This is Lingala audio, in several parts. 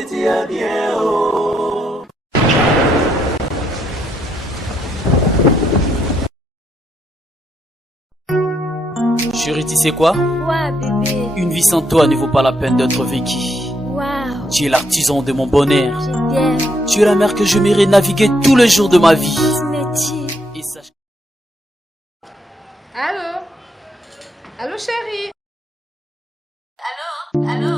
c'était bien, oh. Chérie, tu sais quoi? Ouais, bébé. Une vie sans toi ne vaut pas la peine d'être vécue. Waouh. Tu es l'artisan de mon bonheur. Je t'aime. Tu es la mer que je m'irai naviguer tous les jours de ma vie. Et sache... Allô? Allô, chérie? Allô? Allô?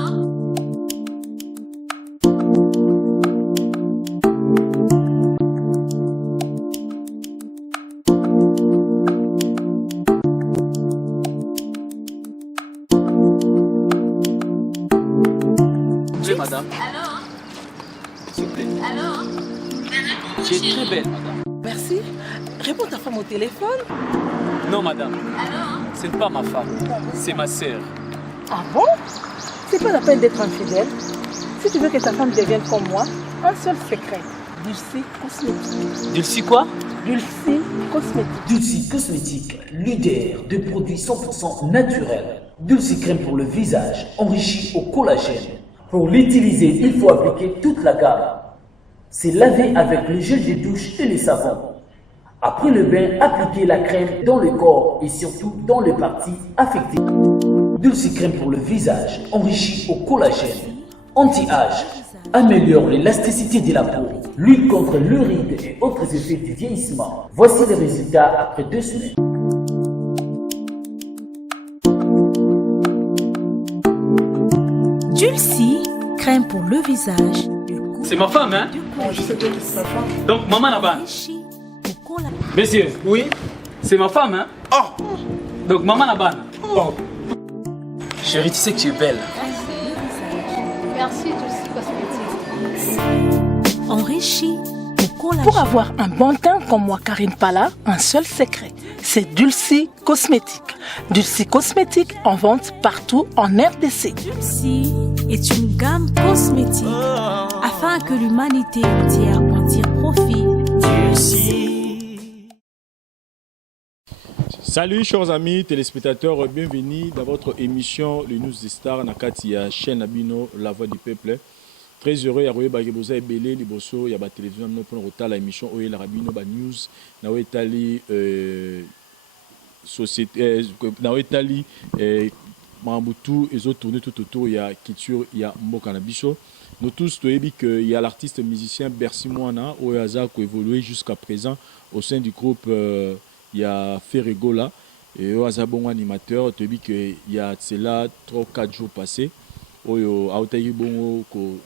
S'il vous plaît, madame. Allô? S'il vous plaît. Allô? Tu es très belle, madame. Merci. Réponds ta femme au téléphone. Non, madame. Allô? Ce n'est pas ma femme. C'est ma sœur. Ah bon? C'est pas la peine d'être infidèle. Si tu veux que ta femme devienne comme moi, un seul secret. Dulcie Cosmétique. Dulcie quoi? Dulcie Cosmétique. Dulcie Cosmétique, leader de produits 100% naturels. Dulcie crème pour le visage, enrichi au collagène. Pour l'utiliser, il faut appliquer toute la gamme. C'est laver avec le gel de douche et le savon. Après le bain, appliquez la crème dans le corps et surtout dans les parties affectées. Dulcie crème pour le visage, enrichi au collagène. Anti-âge, améliore l'élasticité de la peau, lutte contre le ride et autres effets du vieillissement. Voici les résultats après 2 semaines. Dulcie, crème pour le visage. C'est ma femme, hein? Je sais bien que c'est sa femme. Donc, maman là-bas. Monsieur. Oui. C'est ma femme, hein? Oh. Donc, maman là-bas. Oh. Chérie, tu sais que tu es belle. Merci, Dulcie Cosmétique. Enrichi au collagène. Pour avoir un bon teint comme moi, Karine Pala, un seul secret. C'est Dulcie Cosmétique. Dulcie Cosmétique en vente partout en RDC. Dulcie est une gamme cosmétique afin que l'humanité entière en tire profit. Salut chers amis téléspectateurs, bienvenue dans votre émission Le News des Stars Nakati ya chaîne Abino La Voix du Peuple. Très heureux ya koyeba ke boza ebele liboso ya ba télévision no pour retala émission oyo la Rabino ba news na wetali société na wetali Mambutu ezo tourner tout autour ya culture ya mboka na biso. Nous tous toyebi que y a l'artiste musicien Bercy Mwana oyo aza ko évoluer jusqu'à présent au sein du groupe il y a Ferregola et au bon animateur tu dis que il y a cela 3-4 jours passés oyo autayi bongo ko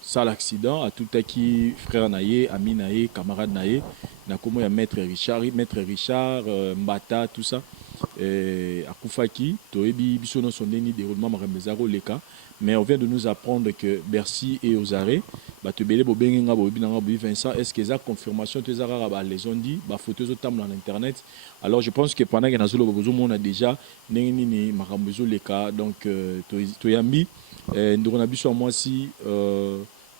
sale accident à tout qui frère naie ami naie camarade naie na komo ya maître Richard Mbata tout ça akufaki toyebi biso no sondeni déroulement marembezaro leka. Mais on vient de nous apprendre que Bercy et aux arrêts, Vincent, est-ce que ça confirmation que les ont dit, photos au dans l'internet. Alors je pense que pendant que nous a déjà les cas donc toyambi nous avons moi si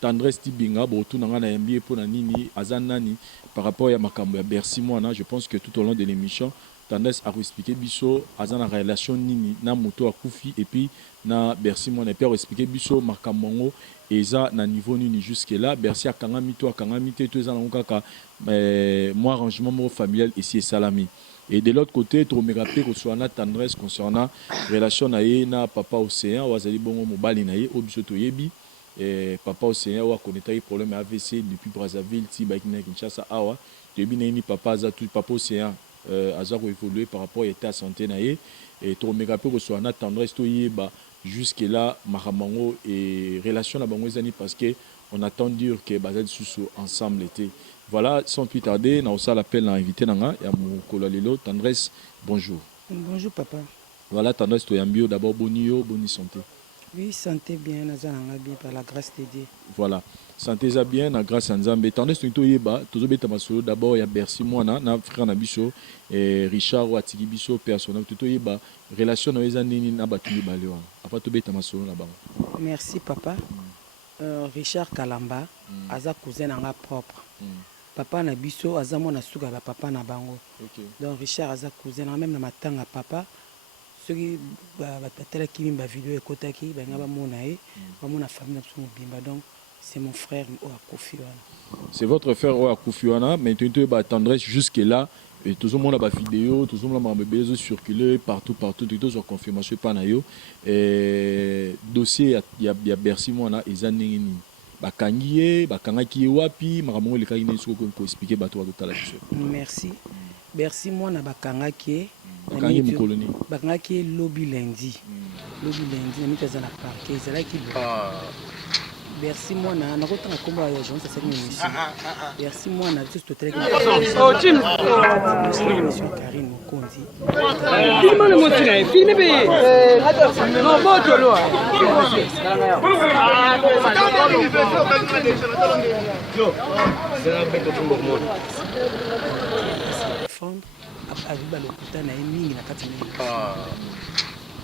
tendresse tibinga tout na yambi pour nini azanani par rapport à makambo ya Bercy moi je pense que tout au long de l'émission tendance à expliquer biso azana relation nini na moto akufi et puis na Bercy moi na père expliquer biso makamongo eza na niveau nini jusque là Bercy akanga mité to eza na kaka moi arrangement mo familial ici et salami et de l'autre côté to me rappeler que soit na tendresse concernant relation na ye na papa Océan wazali bongo mobali na ye obiso to yebi et papa Océan wa connaître problème AVC depuis Brazzaville ti ba Kinshasa awa yebi na ni papa za tout papa Océan Azar évolué par rapport à l'état de santé naïe et tout me rappelle que soit na tendresse to yeba jusque là maramango et relation à bango zani parce que on attend dire que bazal sous ensemble était voilà sans plus tarder na osa l'appel à invité nanga ya mukolo lelo tendresse bonjour. Bonjour papa. Voilà tendresse to yambio d'abord boni santé. Oui, santé bien, nazana bien par la grâce de Dieu. Voilà. Santé za bien na grâce à Nzambe. Tandis que toyeba tozobeta masolo d'abord ya Bercy mwana na frère na biso et Richard Watiki biso personnel toyeba relation na eza nini na batuli balewa. Apa tobeta masolo na bango. Merci papa. Richard Kalamba aza cousin nga propre. Papa na biso aza mona suka ba papa na bango. Okay. Donc Richard aza cousin même na matanga papa soki batalaki mi bavideo ekotaki banga bamona ye bamona famille na biso mobimba. Donc c'est mon frère oyo akufi wana. C'est votre frère oyo akufi wana, mais tu tendresse jusque là. Et tout le monde a des vidéos, tout le monde a des vidéos circulées partout, tout le monde a confirmation par nayo. Et dossier il y a Bercy moi na ezanini. Bakangiye, bakangaki wapi, maramongo le kagine soko ko expliquer bato wa totala biso. Merci. Bercy moi na bakangaki. Bakangi mu colonie. Bakangaki lobby lundi. Lobby lundi na mitaza na parquet, ezalaki Bercy moi na nakotanga kombo ya agence cette émission. Bercy moi na tout total qui émission Karine Mokonzi. Filme le motiné, filme bé. Non moto lo. Avec l'hôpital na mingi na kati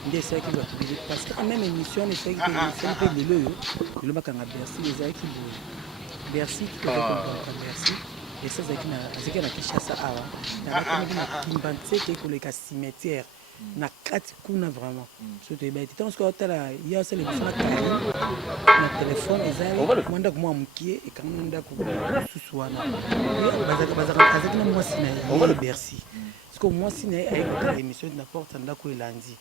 ndese qui va publier parce que même émission ne fait que c'est un peu de l'eau le bakanga Bercy les aïki Bercy qui peut comprendre Bercy et ça c'est que na Kinshasa awa na bakanga kimbanse qui est le cimetière na kati kuna vraiment surtout ba tant que hôtel il y a les personnes na téléphone ezali mwanda kwa mkie et quand mwanda kwa suswana bazaka na moi sina Bercy parce que moi si na émission na porte ndako elandi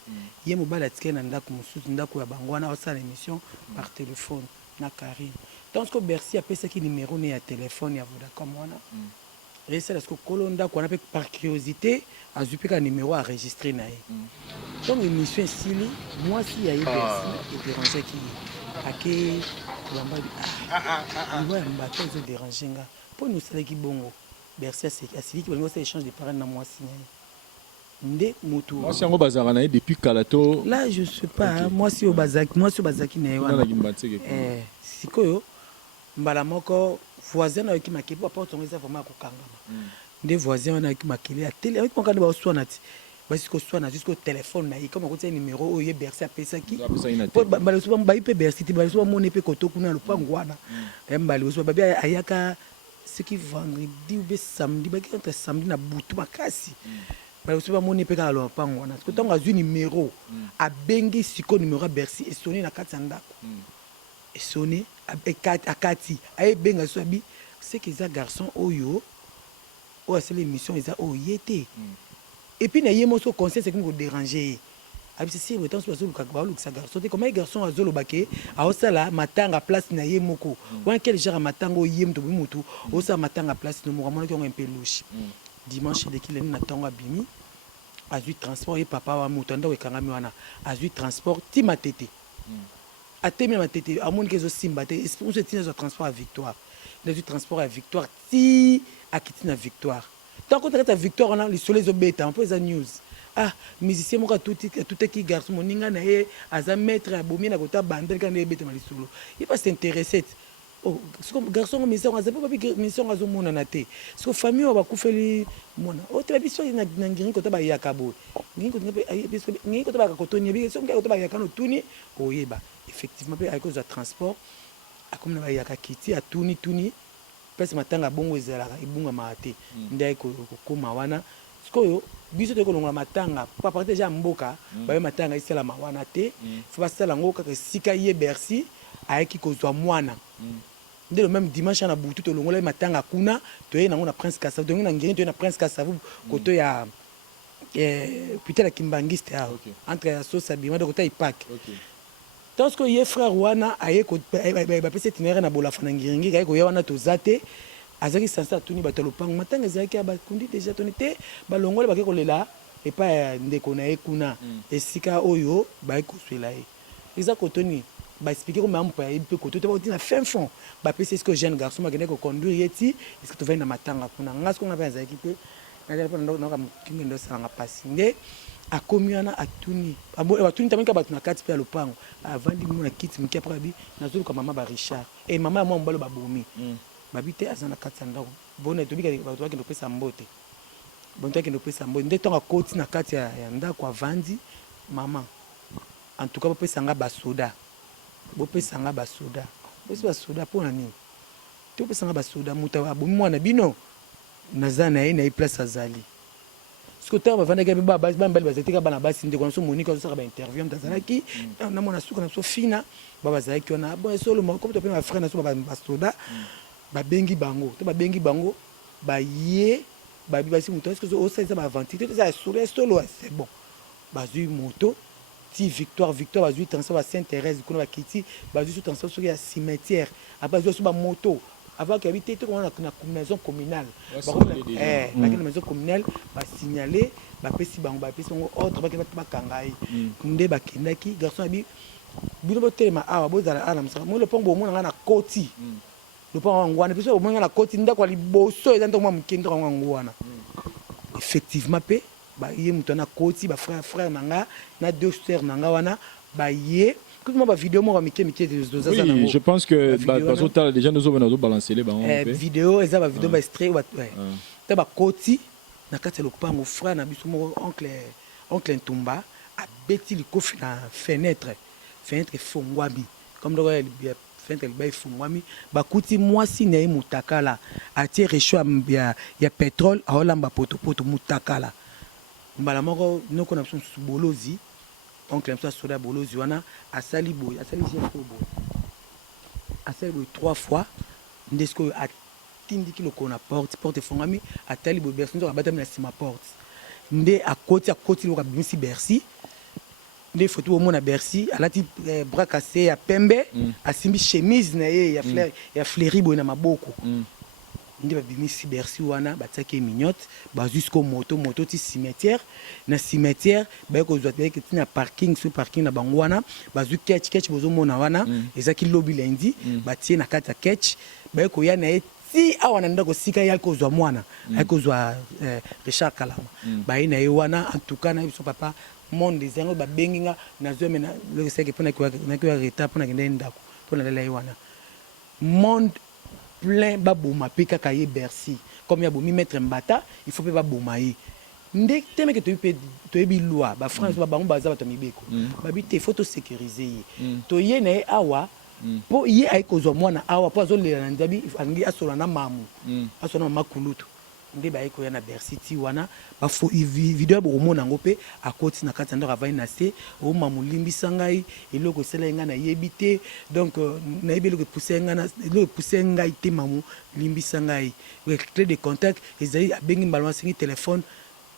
ye mobala tike na ndako mususu ndako ya bangwana osala émission par téléphone na Karine. Donc que Bercy a pesa ki numéro ne ya téléphone ya Vodacom wana et c'est parce que kolonda ko na par curiosité a zupika numéro à enregistrer na ye. Donc émission sili moi si ya Bercy et déranger qui ake bamba il va mbato zo déranger nga pour nous sala ki bongo Bercy a celui qui va nous échange de parents na moi signé. Ndé moto. Moi si on bazara na depuis Kalato. Là je sais pas okay. Moi si au bazaki na wana. Sikoyo mbala moko voisin na ki makeli papa tongeza vraiment ko kangama. Ndé voisin wana ki makeli a télé avec mon candidat au soin nati. Basi ko soin na jusqu'au téléphone na comme ko tient numéro o ye Bercy a pesa ki. Mbala so ba ipe Bercy ti mbala so mon epé koto kuna lo pangwana. Mbala so ba bia ayaka ce qui vendredi ou samedi ba ki entre samedi na butu makasi ba so ba moni pe ka lo pango na ko tonga zu numéro a bengi siko numéro Bercy et sonné na katanda et sonné a kati a benga so bi c'est que ça garçon oyo o c'est l'émission ils a oyete et puis na yemo so conseil c'est que nous déranger abi c'est le temps so le kakba ça garçon comment les garçons a zolo baké a osala matanga place na yemoko ou quel genre matanga yem to bimutu o sa matanga place no mo ko un peu louche dimanche de qu'il na tonga bimi azui transport et papa wa mutanda we kangami wana azui transport ti matete atemi matete amoni kezo simba te on se tient au transport à Victoire le transport à Victoire ti akitina Victoire tant qu'on ta Victoire on a le soleil zo beta on peut ça news. Ah, musicien moko tout qui garçon moninga na ye aza maître abomi na kota bandel quand il bête malisolo il va s'intéresser oh ce garçon musicien aza pas musicien azo mona na te so famille ba kufeli mona o te biso na ngiri kota ba yakabo ngiri kota ba biso ngiri kota ba kotoni bi so ngiri kota ba yakano tuni oyeba effectivement pe à cause de transport a comme na ba yakakiti a tuni pesa matanga bongo ezalaka ibunga maate ndai ko koma wana sikoyo biso te kolonga matanga pa partir déjà mboka ba matanga isala mawana te faut basala ngo kaka sika ye Bercy ayeki kozwa mwana ndelo même dimanche na butu to longola matanga kuna to ye nango na Prince Kassavu to na ngiri to na Prince Kassavu koto ya putain la kimbangiste entre la sauce abima de koto ipak tant que ye frère wana ayeko ba pese tinere na bola fana ngiringi kayeko ya wana to zate azaki sansa tuni batalo pango matanga ezaki abakundi déjà tonité balongole bakeko lela et pas ndeko na ekuna esika oyo ba ekoswela ye eza kotoni ba expliquer comment on peut pe koto te ba na fin fond ba pese ce que jeune garçon ma ko conduire yeti est-ce que tu vas na matanga kuna ngas ko ngaba ezaki pe na dela pona ndo kingi ndo sanga pasi nde akomiana atuni atuni tamika batu na kati pe lopango avandi mu na kiti mki après bi na zulu ka mama ba Richard et mama mo mbalo ba bomi babite azana kati ndako bona tobika bato bakendo pesa mbote bonto akendo pesa mbote nde tonga koti na kati ya ndako avandi mama en tout cas bopesa nga basoda bosi basoda pona nini to pesa nga basoda muta abomi mwana bino nazana ye na place azali ce que tu as vendu avec baba bambali bazetika bana basi ndeko so Monique so ba interview mtazalaki na mona suka na so fina baba zaki ona bon solo mo comme tu peux ma frère na so ba soda ba bengi bango to ba bengi bango ba ye ba bi basi muto est-ce que o ça ba aventure ça solo c'est bon ba zu moto ti victoire ba zu transfert ba Sainte-Thérèse kuna ba kiti ba zu transfert sur ya cimetière après zo so ba moto avant qu'il habite tout on a une maison communale la maison communale va signaler va pesi bango va pesi bango autre ba kangai nde ba kendaki garçon abi bino botelema awa bozala ala msaka mo le pongo mo na koti le pongo ngwana biso mo na koti ndako liboso eza ntongo mukendo ngwana effectivement pe ba ye muto na koti ba frère nanga na deux sœurs nanga wana ba ye oui, je pense que déjà nous avons balancé les vidéo eza ba vidéo ba extrait ba ba koti na kati le pango frère na biso oncle Ntumba a beti li kofi na fenêtre fongwami comme le fenêtre ba fongwami ba kuti mwasi na mutakala atie réchaud ya pétrole a olamba poto mutakala mbala moko noko na biso bolozi oncle Msa soda bolozi wana asali boy asali trois fois ndesko atindiki loko na porte fongami atali boy Bercy ndo abata na sima porte nde akoti loko bimisi Bercy nde photo au mona Bercy alati bras cassé ya pembe asimbi chemise na ye ya fleuri boy na maboko ndi ba bimisi Bercy wana bataki mignotte ba jusqu'au moto ti cimetière na cimetière ba ko zwa te na parking sur parking na bangwana ba zu ketch bozo mona wana ezaki lobby lundi ba tie na kata ketch ba ko ya na ti awana ndako sika ya ko zwa mwana ay ko zwa Richard Kalama ba ina ye wana en tout cas na biso papa monde zengo ba benginga na zo mena le seke pona ko na ko reta pona kende ndako pona lela ye wana monde plein baboma pika kaye Bercy comme ya bomi mettre mbata il faut pas baboma yi ndé teme que to yebi loi ba France ba bango baza bato mibeko ba bi te photo sécuriser to ye na awa po ye ay ko zo mwana awa po zo le na ndabi angi asola na mamu asola na makulutu ndé ba ko ya na Bercy ti wana ba fo vidéo bo mona ngope akoti na kati ndora vai na se o mamu limbisa ngai eloko sela nga na yebite donc na yebelo ko pousser nga na le pousser ngai te mamu limbisa ngai clé de contact ezali abengi mbalwa singi téléphone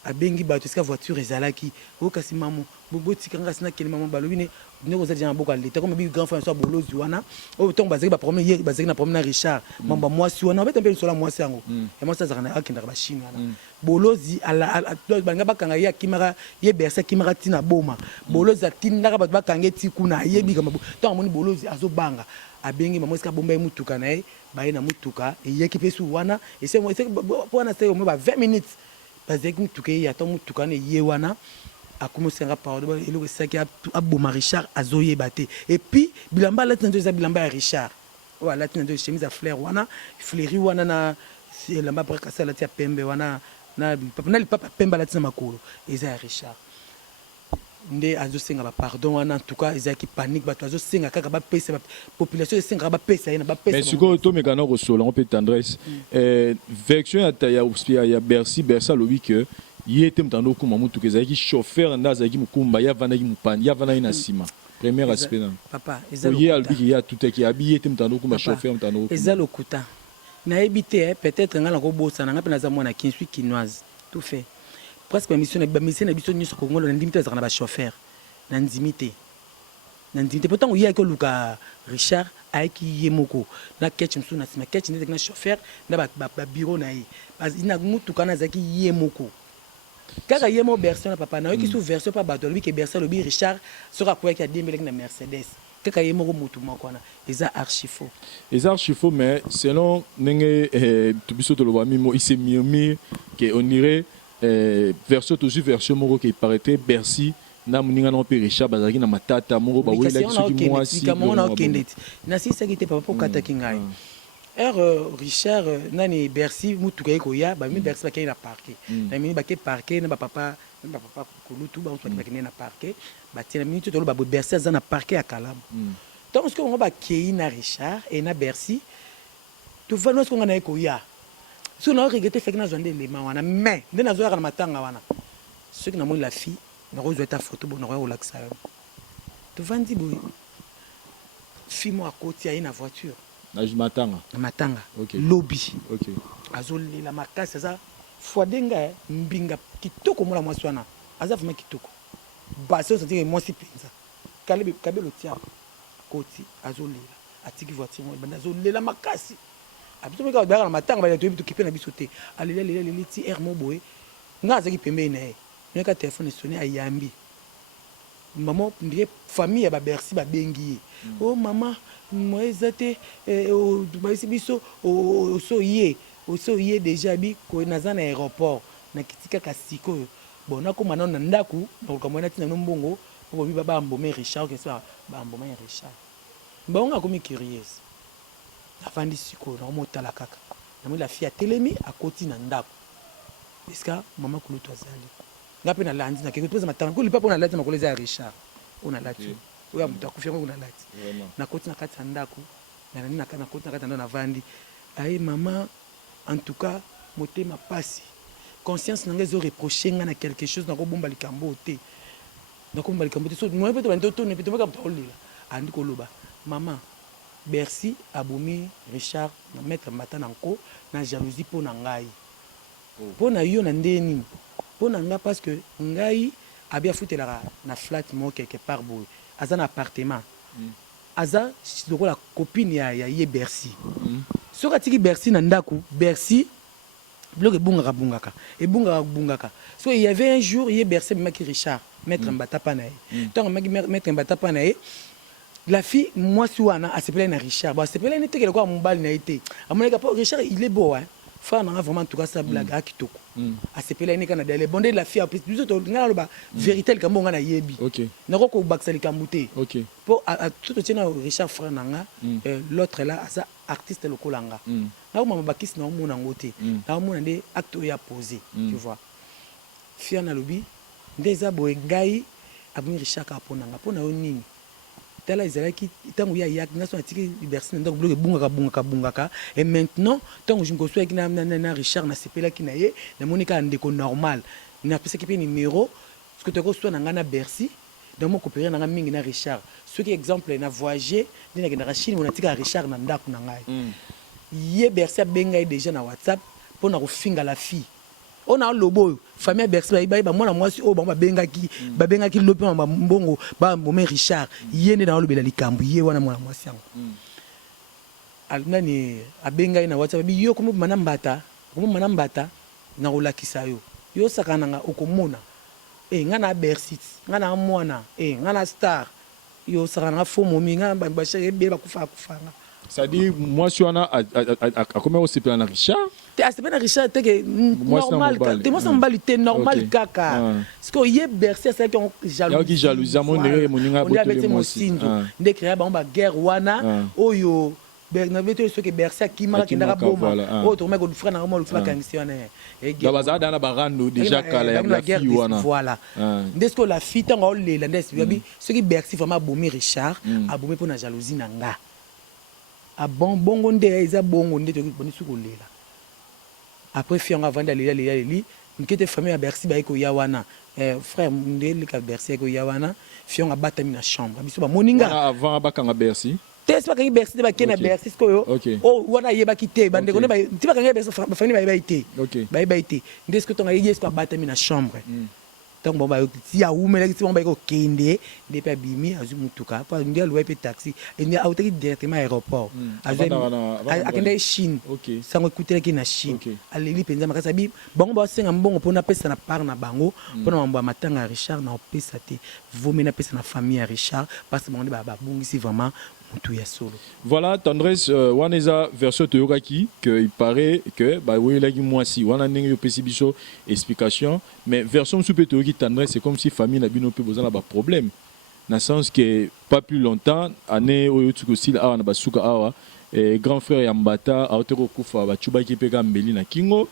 abengi bato ska voiture ezalaki o kasi mamu boboti kanga sina kele mamu balobi ne ndeko za jana boka leta comme bi grand frère so bolozi wana o ton bazaki ba problème hier bazaki na problème na Richard mamba mwasi wana obeta mpe sola mwasi yango et moi ça zakana akinda ba chine wana bolozi ala banga bakanga ya kimara ye Bercy kimara tina boma bolozi atinda ba bakanga ti kuna yebi kama to amoni bolozi azobanga abengi mamu ska bomba mutuka na ye ba ye na mutuka e yeki pesu wana et c'est moi c'est pour na c'est au moins 20 minutes parce que mutuka ya to mutuka ne ye wana a commencé à parler de l'eau a Boma Richard a zoé batté et puis bilamba là tendo za bilamba Richard voilà tendo chemise à fleur wana fleury wana na lamba pour casser la tia pembe wana na papa pembe la tia makolo et ça Richard ndé azo senga ba pardon wana en tout cas ils qui panique ba azo senga kaka ba pesa population senga ba pesa ina ba pesa mais siko to mekana ko solo on peut tendresse version ya Bercy lobi que il était mtando kuma mutu kezaki chauffeur ndazaki mukumba ya vana ki mupani ya vana ina sima premier aspect là papa ezalo albi ya tout qui habillé était mtando kuma chauffeur mtando ezalo kuta na ebité peut-être ngala ko bossa na ngapena za mwana kinsu kinoise tout fait presque mission na biso nyuso ko ngolo na ndimite za na ba chauffeur na ndimite pourtant il y a que Luka Richard aiki yemoko na ketch msu na sima ketch ndeke na chauffeur na ba bureau na yi ina mutu kana zaki yemoko kaka yemo Bercy na papa na qui sous version pas bateau lui que Bercy le bi Richard sera quoi qui a démêlé na Mercedes kaka yemo ko mutu moko na eza archi faux mais selon nenge tubiso to lo ba mimo il s'est mis que on irait version toujours version moko qui paraît Bercy na muninga na pe Richard bazaki na matata moko ba wela ki moi si na si ça qui était papa pour kata kingai Richard nani Bercy mutuka eko ya ba mi Bercy bakay na parquet na mi bakay parquet na papa kulutu ba mutuka bakay na parquet ba tina minute to ba Bercy za na parquet à Kalam donc ce que on ba kei na Richard et na Bercy tu vois nous ce qu'on a eko ya so na regretter fait que na zonde les wana mais ndena zo ya na matanga wana ceux qui n'ont la fille n'auront pas ta photo bon n'auront pas l'accès tu vas dire boy fille moi à côté à une voiture na matanga OK lobby OK azoli la makasi ça fois denga mbinga kitoko mola moi swana aza vraiment kitoko ba c'est sentir moi si penza kabelo tia côté azoli atiki voiture moi banda azoli la makasi abito meka ba na matanga ba to bitu kipe na bisote alele ti air mo boy nga azaki pembe na ye neka téléphone sonné ayambi maman ndie famille ba Bercy ba bengi oh maman moi ezate o biso o so yé déjà bi ko naza na aéroport na kitika kasiko bon na ko manana ndaku donc comme on a tina mbongo pour bi ba mbomé Richard que ça ba mbomé Richard bon nga komi curieuse afandi siko na mota la kaka na la fille a télémi à côté na ndaku est-ce que maman kuluto azali ngapi na landi na quelque chose matanga ko lipa pona lati makolo za Richard on a lati oya muta kufia ko na lati na côté na kati ndaku na nani na kana côté na kati na vandi ai maman en tout cas motema pasi conscience nanga zo reprocher nga na quelque chose na ko bomba likambo te na ko bomba likambo te so moi peut être to ne peut pas capter olila andi ko loba maman Bercy abomi Richard na mettre matana nko na jalousie po na ngai po na yo na ndeni po na nga parce que ngai abia futela na flat mo quelque part boy aza na appartement aza lokola copine ya ye Bercy soka tiki Bercy na ndaku Bercy bloque bungaka so il y avait un jour ye Bercy maki Richard mettre mbata pana ye tant maki mettre mbata pana ye la fille moi suana a s'appelait na Richard bon s'appelait n'était que quoi mon bal n'a été à mon égard Richard il est beau hein fa na vraiment en tout cas ça blague à kitoko a s'appelait ni kana les bondé la fille en plus tout ngala loba vérité le kambo ngana yebi OK na ko baksali kambuté OK pour tout tient Richard frère nanga l'autre là ça artiste le kolanga na mama bakis na mona ngoté na mona ndé acte ya posé tu vois fille na lobi ndeza boy ngai abuni Richard ka ponanga pona nini tala ezalaki tango ya yak ngaso atiki Bercy ndako bloque bungaka et maintenant tango je ngoso avec na Richard na sepela ki na ye na monika ndeko normal na pesa ki pe numéro ce que tu ko soit na ngana Bercy dans mon coopérer na mingi na Richard ce qui exemple na voyager dina na Chine on atika Richard na ndako na ngai ye Bercy benga déjà na WhatsApp pour na kofinga la fille on a lobo famille Bercy ba mwana mwasi o ba bengaki lope ma mbongo ba mbomé Richard yene na lobela likambu ye wana mwana mwasi yango alnani abenga na WhatsApp bi yo komo manambata na rolakisa yo sakana nga okomona ngana Bercy ngana mwana ngana star yo sakana fo momi ngana ba chérie be ba kufanga ça dit moi si on a comment on s'est plan na Richard c'est pas Richard que normal te moi ça m'balité normal kaka parce que ye Bercy c'est qui ont jalousie mon moninga botelé moi aussi ndé créer ba guerre wana oyo na veto ce que Bercy qui m'a qui na boma autre mec du frère na mo le frère kangisione et la bazada na barando déjà kala ya la fille wana voilà ndé ce que la fille tango lela ndé ce qui Bercy vraiment bomi Richard a bomi pour na jalousie na nga a bongo ndé eza bongo ndé to boni suko lela après fianga vanda leli nkete famille à Bercy ba iko yawana frère ndé ka Bercy ko yawana fianga batami na chambre biso ba moninga avant bakanga Bercy test pas ka Bercy ba kena Bercy ko yo oh wana yeba kité bande ko ne ba tiba ka Bercy famille ba ité ba ité ndé ce que to nga yes ko batami na chambre donc bon ba si a umela ki bon ba ko kende de pa bimi azu mutuka pa ndia loue pe taxi et ndia auto directement aéroport azu akende Chine sango écouter ki na Chine aleli penza makasa bi bon ba senga mbongo pona pesa na part na bango pona mambo matanga Richard na pesa te vomena pesa na famille à Richard parce que bon ba bungisi vraiment mutu ya solo. Voilà tendresse waneza version toyokaki que il paraît que ba oui la moi si wana ndenge yo pesi biso explication mais version soupe toyoki tendresse c'est comme si famille na bino pe bozana ba problème na sens que pas plus longtemps année oyo tuko style awa na basuka awa grand frère ya Mbata aoteko kufa ba chubaki pe ka mbeli na kingo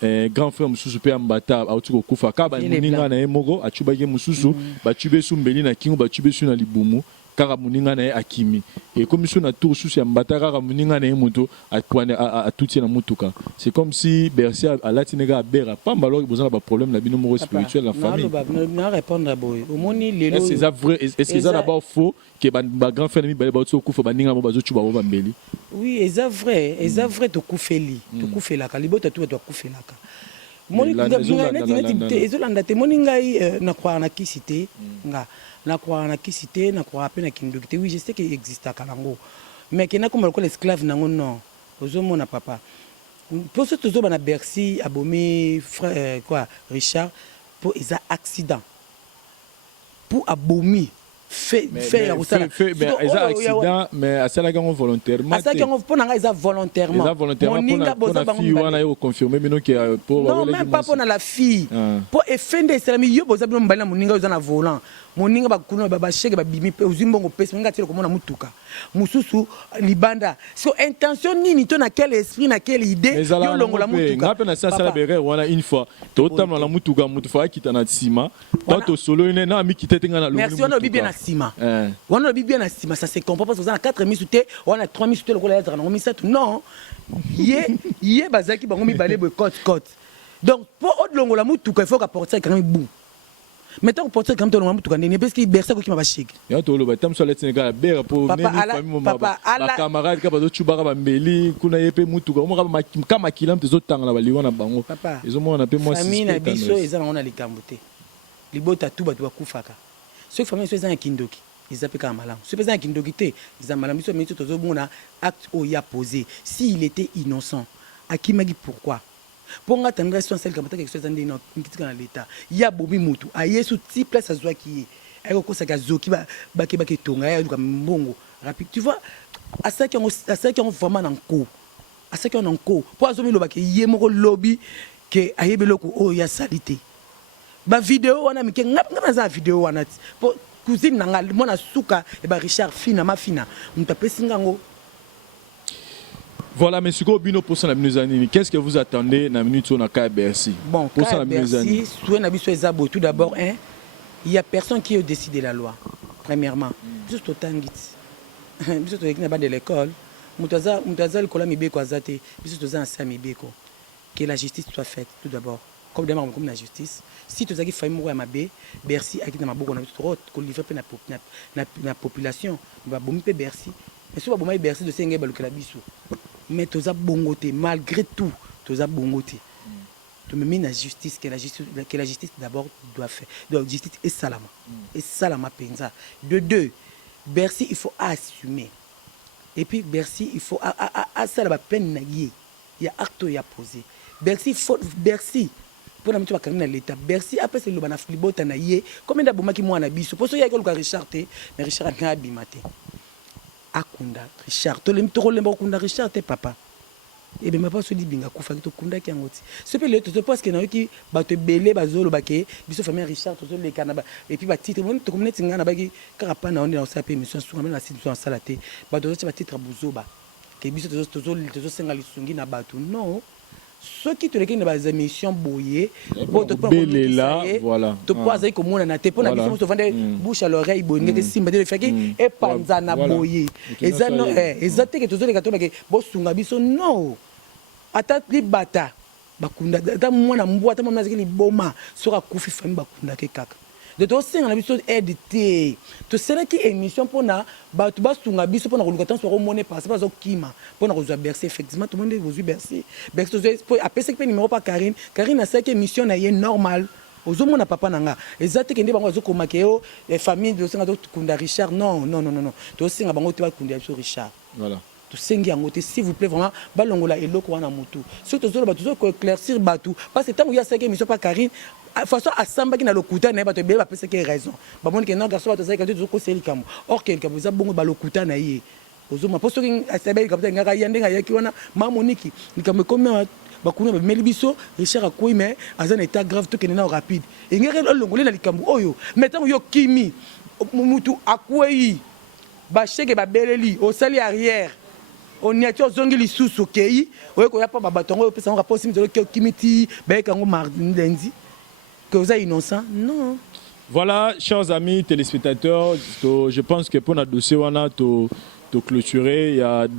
grand frère mususu pe Mbata aoteko kufa ka ba ninga na emoko achubaki mususu ba chube su mbeli na kingo ba chube su na libumu kaka muninga na akimi et comme si on a tout sous mbata kaka muninga na moto a tout na mutuka. C'est comme si Bercy a latinega bera pas mbalo besoin ba problème la bino spirituel la famille. Na répondre boy. Au moni lelo. Est-ce que vrai est-ce que ça d'abord faux que ba grand frère mi ba to kufa baninga mo bazo chuba ba mbeli. Oui, c'est vrai to kufeli. To kufela kalibota to kufela ka. Moni ezolanda te moni ngai na kwa na kisite nga na kwa na kisite na kwa pe na kindokite oui je sais que existe kalango mais kena comme le esclave nango non ozomona papa pour ce toujours na Bercy abomi frère quoi Richard pour isa accident pour abomi fait mais accident mais à ça la gagne volontairement à ça qui on pour nga volontairement pour la fille on a confirmé mais non que pour non même pas pour la fille pour effender c'est la mieux boza bino mbala moninga uzana volant moninga bakuna baba shege babimi pe uzimbongo pesa nga tele komona mutuka mususu libanda so intention nini to na quel esprit na quelle idée yo longola mutuka ngape na ça la berre wana une fois to tamla la mutuka mutu fa kitana sima to solo ine na mi kitetenga na merci on a bien na sima on a bien na sima ça se comprend parce que on a 4 000 souté on a 3 000 souté le cola on mi ça tout non yé bazaki bango mi balé be côte donc pour autre longola mutuka il faut qu'apporter quand même boum. Maintenant on porte comme tout le monde tout gagner parce que Bercy ko ki mabashiki. Ya to lo ba tam so let Sénégal bera pour venir famille mo ba camarade ka ba zo chuba ba mbeli kuna yepe mutuka mo ka kama kilam te zo tanga ba liwana bango. Ezo mo na pe moi famille na biso eza na likambo te. Libota tout ba to kufaka. Ce famille so eza na kindoki. Ils appellent comme malam. Ce président kindoki te, ils malam biso mais tout zo mona acte o ya posé. S'il était innocent, à qui m'a dit pourquoi? Pour nga tendre responsable comme quelque chose dans l'état il y a bobi mutu aye sous ti place azwa ki ayo ko saka zoki ba tonga ya comme mbongo rapide tu vois à ça qui on vraiment en cours à ça qui on en cours pour azomi lo ba ke ye moko lobby que aye beloko o ya salité ba vidéo wana mike ngapa za vidéo wana pour cousine nanga mona suka e ba Richard fina mafina mutapesi ngango. Voilà, mais Siko Bino pour ça la minute qu'est-ce que vous attendez dans la minute sur la Bercy? Bon, pour ça la Bercy, tout d'abord, il y a personne qui a décidé la loi. Premièrement, juste autant de juste de l'école, mutaza le kolam ibeko azate, juste aux anciens ibeko, que la justice soit faite tout d'abord. Comme d'abord comme la justice. Si tu as qui failli mourir à ma baie, Bercy a qui dans ma bouche on a trop qu'on livre la population, va bomber Bercy. Mais si on va bomber Bercy de Sengue balukela biso. Mais tu as bongoté malgré tout tu as bongoté tu me mets la justice que la justice d'abord doit faire donc justice et salama penza de deux Bercy il faut assumer et puis Bercy il faut ça la peine naguer il y a acte il y a posé Bercy pour la mutuelle quand l'état Bercy après c'est le banaflibota na yé combien d'aboma qui moi na biso pour ça il y a que Richard mais Richard a abimate akunda Richard to lemto ko lemba kunda Richard te papa et bien papa se dit binga kufa to kunda ki ngoti ce peut le to parce que na yoki ba te belé bazolo bake biso famille Richard to le kanaba et puis ba titre mon to communauté ngana baki karapa na on est sa émission sur même la situation salate ba to ba titre buzoba ke biso to senga lisungi na batu non ceux qui te regardent dans les émissions boyées pour te là voilà te poser comme on a te pour la mission se vendre bouche à l'oreille bonne que simba de faire et panzana boyé et ça non exactement que tous les gâteaux que bosunga biso non ata libata bakunda da mwana mbwa ata mwana zikini boma sera kufi fami bakunda ke kaka de to senga na biso edité to sera qui émission pour na ba to basunga biso pour na koluka tan so remonner passer pas okima pour na rezoa Bercy effectivement tout le monde vous Bercy pour après c'est que numéro pas Karine a cette émission na yé normal ozomona papa nanga ezate kende bango azokoma keo les familles de senga to kunda Richard non to senga bango te ba kunda biso Richard voilà tout sengi angote s'il vous plaît vraiment balongola eloko wana mutu surtout zo ba toujours ko éclaircir batu parce que tant il y a cette émission pas Karine façon à samba qui na lokuta na ba to bela parce que raison ba moni que non garçon ba to ça que tu ko seli kamo or que ka buza bongo ba lokuta na ye ozoma poso ki asabeli kapita ngaka yande nga yaki wana mamoniki nikame comme ba kuna ba melibiso Richard akoi mais azana état grave to que na rapide ingere longolé na likambo oyo maintenant yo kimi mutu akoi ba cheke ba beleli au sali arrière on y a toujours zongi lisusu kei oyo ko ya pa batongo yo pesa rapport sim zolo kimiti ba kango mardi lundi que vous êtes innocent non Voilà, chers amis téléspectateurs, je pense que pour notre dossier, on a tout clôturé. Il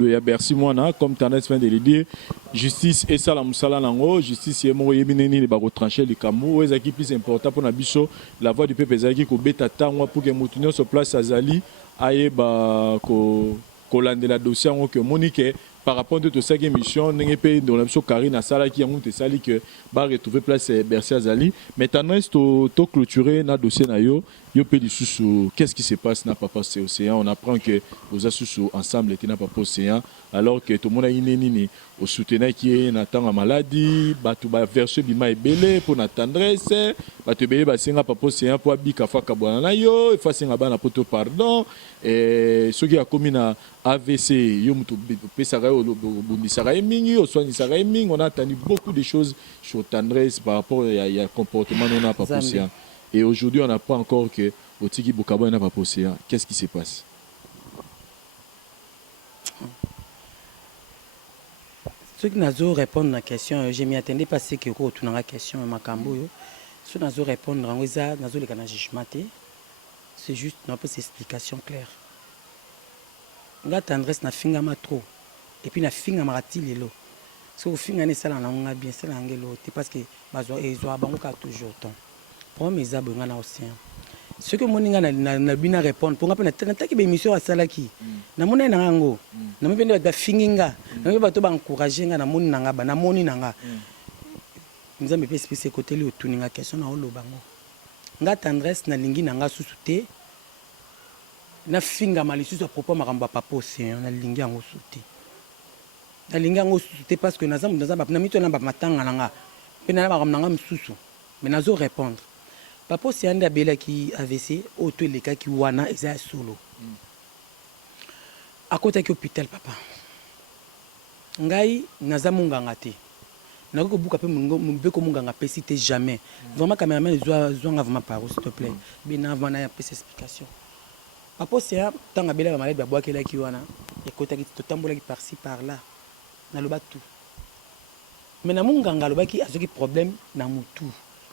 y a Bercy Moana, comme Tanet vient de le dire. Justice et ça, la moussala nango. Justice et moi, yébineni les barreaux tranchés, les camous. Et qui plus important pour Nabiso, la voix du peuple Zaki, ko beta tangwa pour que Moutounion se place à Zali, aïe ba ko lande la dossier en que Monique. Par rapport à toute cette émission, nous avons dans l'option Karine à Sala qui a monté Sali que va retrouver place Bercy Azali. Maintenant, c'est clôturé dans le dossier Nayo. Qu'est-ce qui se passe dans Papa Océan? On apprend que vous avez ensemble été dans Papa Océan alors que tout le monde a une au soutenir qui est en maladie, tu vas verser bima belé pour la tendresse, tu belé basenga Papa Océan pour abika faka bwana na yo, il faut senga bana poto pardon et ceux qui a commis na AVC yo mutu pesaka yo bundisaka mingi au soin disaka mingi, on a entendu beaucoup de choses sur tendresse par rapport à comportement non à Papa Océan. Et aujourd'hui, on n'a pas encore que Otiki Bokabo n'a pas posé. Qu'est-ce qui se passe? Ceux qui n'ont répondre à la question, je m'y attendais pas à que tu as une question, ceux qui n'ont répondre à la jugement, c'est juste une explication claire. La tendresse n'a pas trop. Et puis, la finga marati lelo. Si vous finga ne ça n'a bien, c'est l'angelo. Parce que ils ont toujours temps. Pour mes abonnés dans l'océan. Ce que mon n'a bien répondre pour rappel na taki be émission à salaki. Na mona na ngo. Na mbe ba finginga. Na mbe ba to ba encourager nga na moni nanga ba na moni nanga. Nzambe pe spécial côté li otuninga question na olobango. Nga tendresse na lingi nanga susute. Na finga malisusu à propos makambo papa océan na lingi ngo susute. Na lingi ngo susute parce que nazam na mito na ba matanga nanga. Pe na ba nanga msusu. Mais nazo répondre. Papa c'est un abela qui AVC auto les cas qui wana eza solo. À côté de l'hôpital papa. Ngai naza munganga te. Nako buka pe mbeko munganga pe cité jamais. Vraiment cameraman zoanga vraiment par s'il te plaît. Bina vana ya pe explication. Papa c'est un tant abela malade ba boa kela ki wana. Et côté qui to tambola qui par-ci par là. Na loba tout. Mais na munganga loba ki azoki problème na mutu.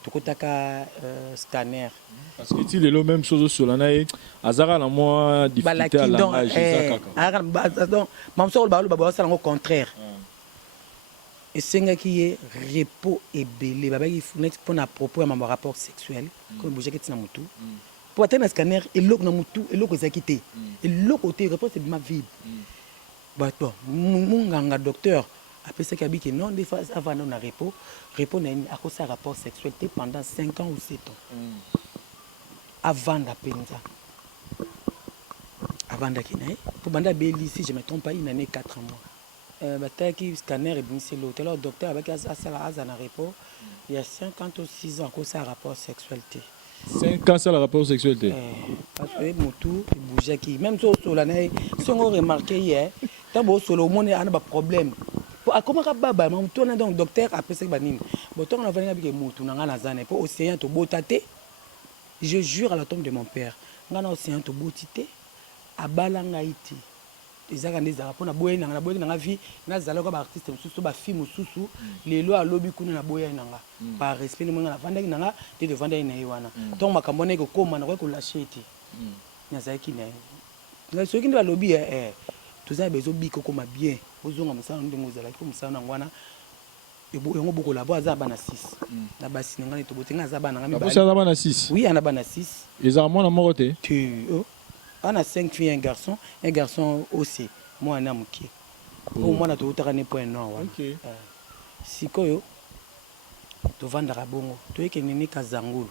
Tokotaka scanner parce que tu le même chose sur la naïe azara na moi difficulté à langage ça donc mam so ba ba ça au contraire et senga qui est repos et belé baba il faut net pour à propos à mon rapport sexuel comme bouger que na mutu pour atteindre scanner et l'autre na mutu et l'autre ça quitté et l'autre côté repos c'est ma vie bah toi mon ganga docteur après ça qu'il que non des fois avant on a repos n'a à cause de rapport sexuel pendant 5 ans ou 7 ans avant d'apenza avant d'acquiner pour banda belli si je me trompe pas une année 4 mois bataki scanner et bien c'est l'hôtel le docteur avec azana repos il y a 56 ans à cause de rapport sexualité 5 ans ça le rapport sexualité parce que motu bouger qui même sur la neige si on remarqué hier t'as solo monde a un problème. Comment baba mon tourne donc docteur après ça banine boton on a venu avec mutu nanga nazane pour océan to botate je jure à la tombe de mon père ngana océan to botité abalanga iti ezaka ndeza pour na boye nanga vie na zala ko ba artiste mususu ba film mususu lelo a lobi kuna na boye nanga par respect mo ngana vanda nanga te de vanda ina yiwana donc makambone ko koma na ko lâcher iti nyasa ki na so ki ndi ba lobi tous a besoin biko koma bien ozonga musana ndingo zala ko musana ngwana yango boko la boa za bana 6 na basi ngana to botenga za bana ngami ba za bana 6 oui ana bana 6 les armes na morote tu ana 5 filles un garçon aussi moi na muki au moins na to utaka ne point non wa OK sikoyo to vanda rabongo to yeke nini kazangulu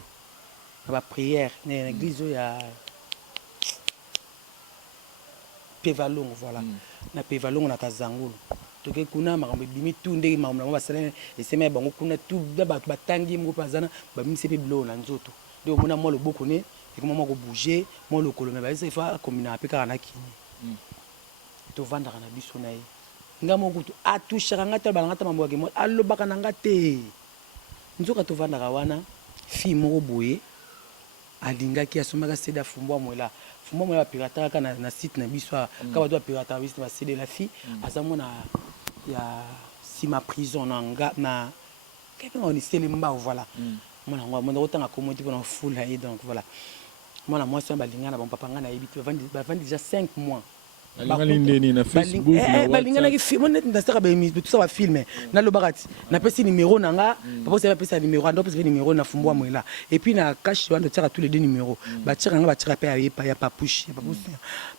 na ba prière na église ya Pevalongo voilà na Pevalongo na Kazangulu toke kuna makambo bimi tunde makambo basala esema bango kuna tu ba batangi mo pazana ba misepe bilo na nzoto ndio mona mo loboko ne et comment ko bouger mo le kolome ba ça il faut combiner apeka na kini to vanda na biso na ye ngamo kutu atushaka ngata ba ngata mambo ke mo alobaka na ngate nzoka to vanda ka wana fi mo boye alingaki asomaka seda fumbo moela fumbo moela pirataka na site na biso ka ba do pirata biso ba céder la fille azamo na ya si ma prison na quelque on est mba voilà Moi na autant à commoder pour full et donc voilà. Moi la moi c'est balinga na bon papa nga na yebite va déjà 5 mois. Balinga na Facebook na balinga na film net ndasaka ba émission tout ça va filmer na lobarati na pesi numéro nanga papa c'est pesi numéro ndo pesi numéro na fumbo moi et puis na cash ndo tira tous les deux numéros ba tira nga ba tira pa ya pa push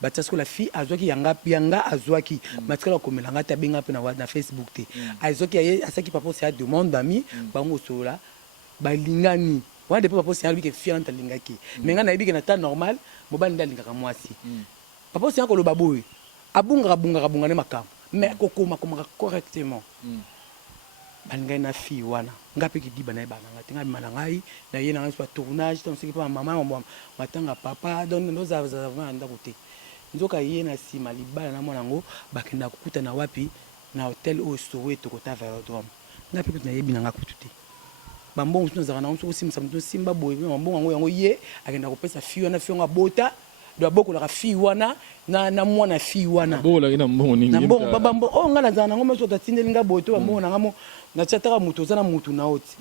ba tira la fille azwaki yanga azwaki matkala komelanga ta benga pe na Facebook te azwaki asaki papa c'est demande d'amis bango sola balingani wana depuis papa c'est lui qui fiant talingaki mais nga na yebi que na temps normal mobali ndalingaka mwasi papa c'est encore le baboui abunga ne makam mais kokoma correctement balinga na fille wana ngapi ki diba na bana ngatinga manangai na yena nga soit tournage tant c'est pas maman matanga papa donc nos avons anda côté nzoka yena sima libala na mwana ngo bakenda kukuta na wapi na hotel au Soweto kota Velodrome ngapi kuti na yebi na ngakutu te bambongo tunazaka na nso simsa mto simba boy bambongo yango ye akenda kopesa fille wana fille nga bota do boko la fille wana na mwana fille wana bola ina mbongo ningi na mbongo babambo o ngala zana ngoma so tatindelinga boto bambongo na ngamo na chataka mutu zana mutu na oti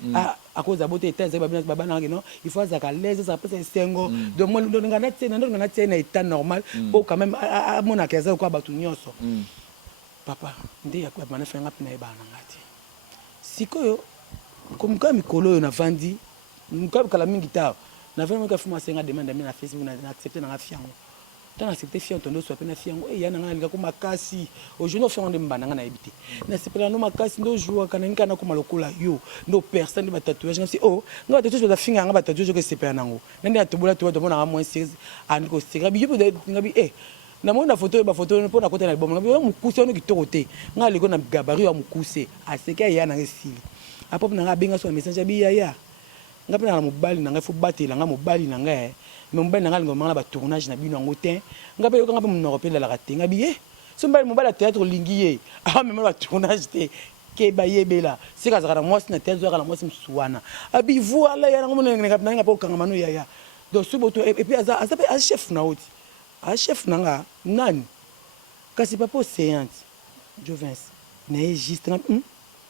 akoza bote etanze baba na ngeno il faut zaka l'aise ça pesa sengo donc moi ndo ngana tsena ndo ngana tsena état normal pour quand même mona kaza ko batu nyonso papa ndi ya kwa bana fenga pina ebana ngati sikoyo comme mikolo na vandi mukabi kala mingi ta na vraiment ka fuma senga demande na Facebook na accepter na fiango tant accepter fiango tondo so pena fiango yana nga ko makasi aujourd'hui fiango de mbana na ebité na sepela no makasi ndo joua kana nkana ko malokola yo ndo personne ba tatouage ngasi oh nga tatouage ba finga nga ba tatouage ko sepela nango nende atobola to mona moins sérieux and ko sérieux bi yo ngabi na mona photo ba photo pour na côté na album ngabi mukuse ono kitoko te nga liko na gabarit ya mukuse aseka yana ngesili apo na nga benga so message bi ya nga pena mobali na nga fo batela nga mobali na nga mais mobali na nga ngoma ba tournage na bino ngote nga pe nga pe mo repela la raté nga bi so mobali théâtre lingiye même ba tournage te ke ba yebela c'est ka zara moi na théâtre zara moi msuwana abi voilà ya ngoma nga pe okanga mano ya donc suboto et puis aza chef na oti chef na nga nani kasi papa séance Jovens na juste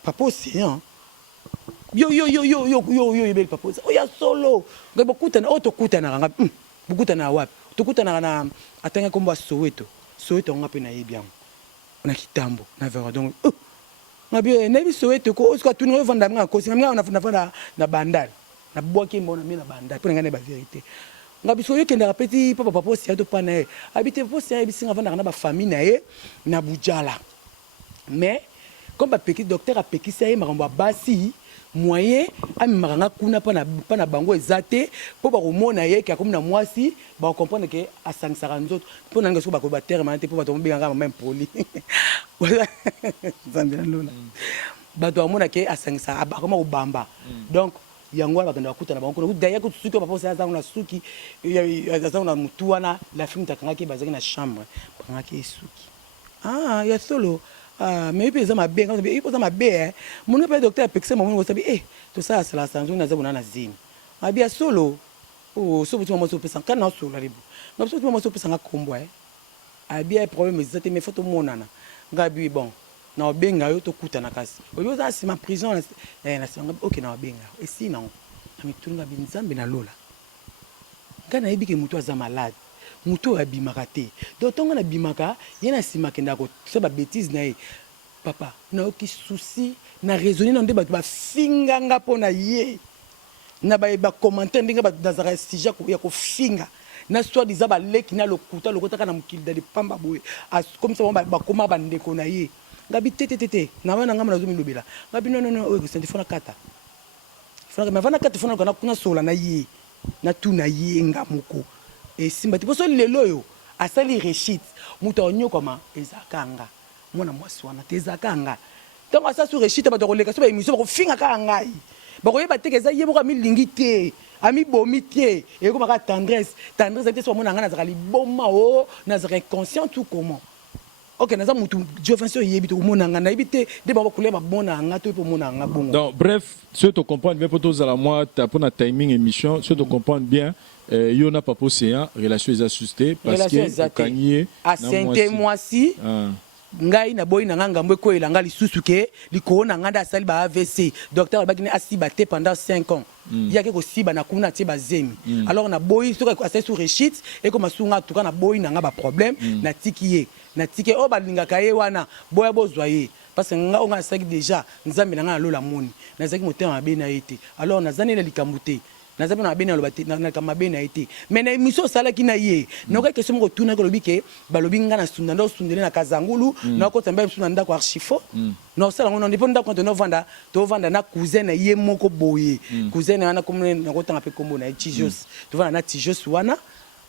papa séance yo bel papa oya solo ngabo kutana otokutana nga bukutana wapi tokutana na atanga komba Soweto ngape na yebiam na kitambo na vera donc ngabi na bi Soweto ko oska tunwe vanda nga ko singa na na bandal na boki mbona mi na bandal pour ngane ba vérité ngabi so yokenda petit papa si ato pana habite papa si bisinga vanda na ba famille na ye na Bujala mais comme ba petit docteur a pekisa ye makambo basi moyen amimaka kuna pana bango ezate po ba komona ye ki akomna mwasi ba comprendre que asangisaka nzoto po nanga so ba ko ba terre manate po ba to mbinga même poli zambia lola ba to amona ke asangisa akoma ubamba donc yango ba kanda kuta na bango kuna daya ko tsuki papa sa zangu na suki ya zangu na mutu wana la film takanga ke bazaki na chambre banga ke suki ya solo mais puis ça m'a bien quand il ça m'a bien mon père docteur pexé mon sabi tout ça c'est la sanction na zabuna na zini abia solo so butu mo so pesa kana solo la libu na so mo so pesa ngakombo abia problème ezate mais photo monana ngabi bon na obenga yo to kuta na kasi oyo za si ma prison na sanga OK na obenga et sinon ami tunga binzambe na lola kana ebike mutu aza malade muto abimaka te donc tonga na bimaka yena simaka ndako so ba bêtise na papa na oki souci na raisonner na ndeba ba finga nga pona ye na ba commentaire ndinga ba dazara sija ko ya ko finga na soit disant ba leki na lokuta kana mukilda de pamba boye comme ça ba koma ba ndeko na ye ngabi tete na wana ngama na zumi lobela ngabi non o senti fona kata mais vana kata fona kuna sola na ye na tuna ye ngamuko et simba tipo so lelo yo asali rechit muto onyokoma ezakanga mwana mwasi wana tezakanga tango asa su rechit ba doleka so ba émission ba ko finga ka ngai ba ko yeba tekeza yebo ka milingi te ami bomi te et ko ba tendresse te so mona ngana zakali boma o na zaka conscient tout comment OK naza mutu Jovens yebi to mona ngana yebite de ba ko lema mona ngato po mona ngabongo donc bref ceux te comprendre bien pour tous à la moi ta pour na timing émission ceux te comprendre bien Yona Papo Séa, relation est assustée parce que Kanye à Sainte-Moissy ngai na boyi na ngambo ko elanga lisusu ke likolo na nganda asali ba AVC docteur bakini asiba te pendant 5 ans ya ke ko siba na kuna tie bazemi alors na boyi soka asali sur rechite et comme sunga tuka na boyi na nga ba problème na tiki o balingaka ye wana boya bozwa ye parce que nga on a saki déjà nzambe na nga lola moni na zaki moteur mabe na été alors na zani na likambu te na zabe na bena lobati na kamabe na été mais na émission sala ki na ye na ka question ko tuna ko lobike balobi nga na sunda ndo sundele na kazangulu na ko tamba sunda ndako archifo na sala ngono ndipo ndako to vanda na cousin na ye moko boye cousin na komune na ko tanga pe kombo na Tijos to vanda na Tijos wana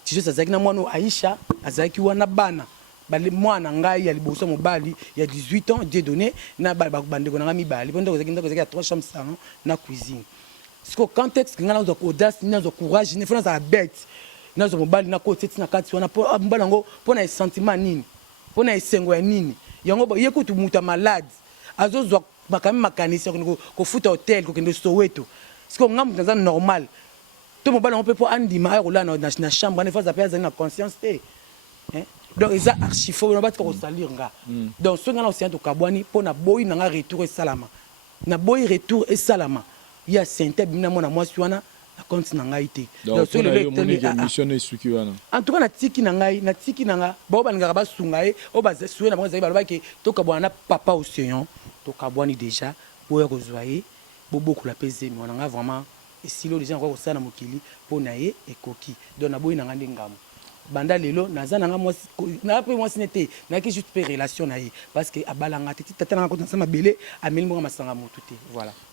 Tijos azaki na mwana Aisha azaki wana bana bale mwana ngai ya liboso mobali ya 18 ans Dieu donné na bandeko na mibali po ndako zaki ya 3 chambres salon na cuisine. Quand est-ce que nous avons audace, nous avons courage, nous avons la bête, nous avons mobile, nous avons côté, nous avons pour les sentiments nini, pour les sengois nini. Yango écoute muta malade, azo zo bakami makanisi ko futa hotel ko kende Soweto. Parce que ngam dans normal. Tout mobile on peut pas andima rola na chambre, ne faut appeler na conscience té. Hein? Donc ils a archifo on va te salir nga. Donc ce ngana aussi to kabwani pour na boy na retour et salama. Na boy retour et salama. Il y a Sainte bina mona mwasi wana na compte na ngai te donc sur le mission esuki wana en tout cas na tiki na nga ba balingaka ba sunga e o ba suwe na bango zali baloba ke to kabwana papa océan to kabwani déjà boye kozwaye boboku la pezemi wana nga vraiment esilo déjà encore ça na mokili pona ye ekoki donc na boye na ngande ngamo banda lelo naza nanga mwasi na pe mwasi nete na ki juste pe relation na ye parce que abalanga tete tata na ko sama belé ameli mo masanga mutu te